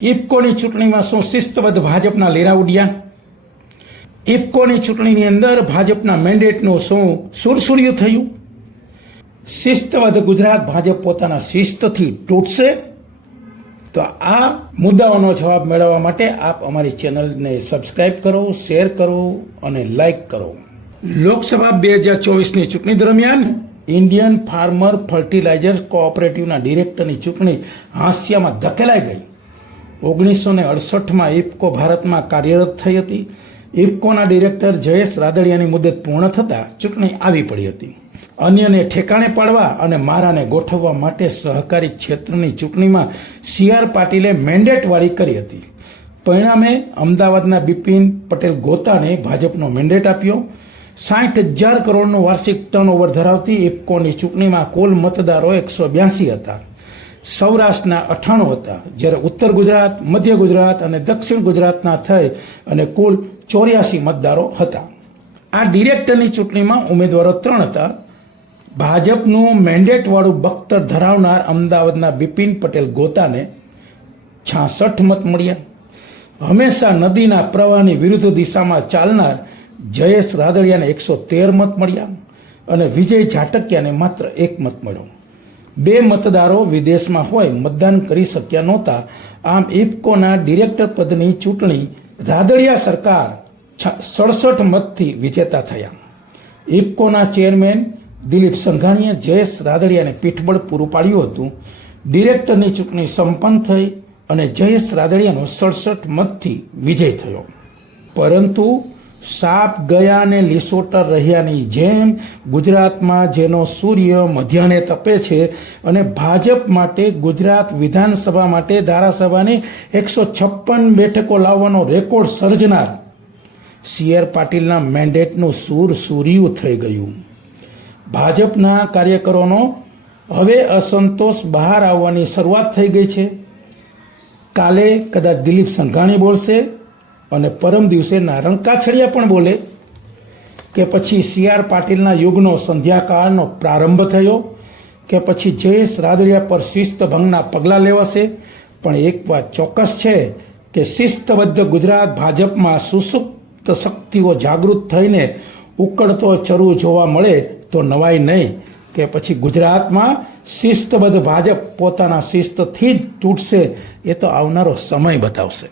ઇફકોની ચૂંટણીમાં શું શિસ્તબદ્ધ ભાજપના લીરા ઉડ્યા? ઇફકોની ચૂંટણીની અંદર ભાજપના મેન્ડેટનું શું સુરસુર્યું થયું? શિસ્તબદ્ધ ગુજરાત ભાજપ પોતાના શિસ્તથી તૂટશે? તો આ મુદ્દાઓનો જવાબ મેળવવા માટે આપ અમારી ચેનલને સબસ્ક્રાઇબ કરો, શેર કરો અને લાઇક કરો. લોકસભા 2024ની ચૂંટણી દરમિયાન ઇન્ડિયન ફાર્મર ફર્ટિલાઇઝર કોઓપરેટિવના ડિરેક્ટરની ચૂંટણી હાંસિયામાં ધકેલાઈ ગઈ. 1968માં ઇફકો ભારતમાં કાર્યરત થઈ હતી. ઇફકોના ડિરેક્ટર જયેશ રાદડિયાની મુદત પૂર્ણ થતાં ચૂંટણી આવી પડી હતી. અન્યને ઠેકાણે પાડવા અને મારાને ગોઠવવા માટે સહકારી ક્ષેત્રની ચૂંટણીમાં CR પાટીલે મેન્ડેટવાળી કરી હતી. પરિણામે અમદાવાદના બિપિન પટેલ ગોતાને ભાજપનો મેન્ડેટ આપ્યો. 60,000 કરોડનું વાર્ષિક ટર્નઓવર ધરાવતી ઇફકોની ચૂંટણીમાં કુલ મતદારો 182 હતા. સૌરાષ્ટ્રના 98 હતા, જ્યારે ઉત્તર ગુજરાત, મધ્ય ગુજરાત અને દક્ષિણ ગુજરાતના થઈ અને કુલ 84 મતદારો હતા. આ ડિરેક્ટરની ચૂંટણીમાં ઉમેદવારો 3 હતા. ભાજપનું મેન્ડેટવાળું બખ્તર ધરાવનાર અમદાવાદના બિપિન પટેલ ગોતાને 66 મત મળ્યા. હંમેશા નદીના પ્રવાહની વિરુદ્ધ દિશામાં ચાલનાર જયેશ રાદડિયાને 113 મત મળ્યા અને વિજય ઝાટકિયાને માત્ર 1 મત મળ્યો. 2 મતદારો વિદેશમાં હોય મતદાન કરી શક્યા નહોતા. આમ ઇફકોના ડિરેક્ટર પદની ચૂંટણી રાદડિયા સરકાર 67 મતથી વિજેતા થયા. ઇફકોના ચેરમેન દિલીપ સંઘાણીએ જયેશ રાદડિયાને પીઠબળ પૂરું પાડ્યું હતું. ડિરેક્ટરની ચૂંટણી સંપન્ન થઈ અને જયેશ રાદડિયાનો 67 મતથી વિજય થયો. પરંતુ સાપ ગયા ને લીસોટર રહ્યાની જેમ ગુજરાતમાં જેનો સૂર્ય મધ્યાહને તપે છે અને ભાજપ માટે ગુજરાત વિધાનસભા માટે ધારાસભાની 156 બેઠકો લાવવાનો રેકોર્ડ સર્જનાર CR પાટીલના મેન્ડેટનું સુરસુર્યું થઈ ગયું. ભાજપના કાર્યકરોનો હવે અસંતોષ બહાર આવવાની શરૂઆત થઈ ગઈ છે. કાલે કદાચ દિલીપ સંઘાણી બોલશે અને પરમ દિવસે નારણ કાછડિયા પણ બોલે કે પછી CR પાટીલના યુગનો સંધ્યાકાળનો પ્રારંભ થયો કે પછી જયેશ રાદડિયા પર શિસ્તભંગના પગલાં લેવાશે. પણ એક વાત ચોક્કસ છે કે શિસ્તબદ્ધ ગુજરાત ભાજપમાં સુસુપ્ત શક્તિઓ જાગૃત થઈને ઉકળતો ચરુ જોવા મળે તો નવાઈ નહીં કે પછી ગુજરાતમાં શિસ્તબદ્ધ ભાજપ પોતાના શિસ્તથી જ તૂટશે. એ તો આવનારો સમય બતાવશે.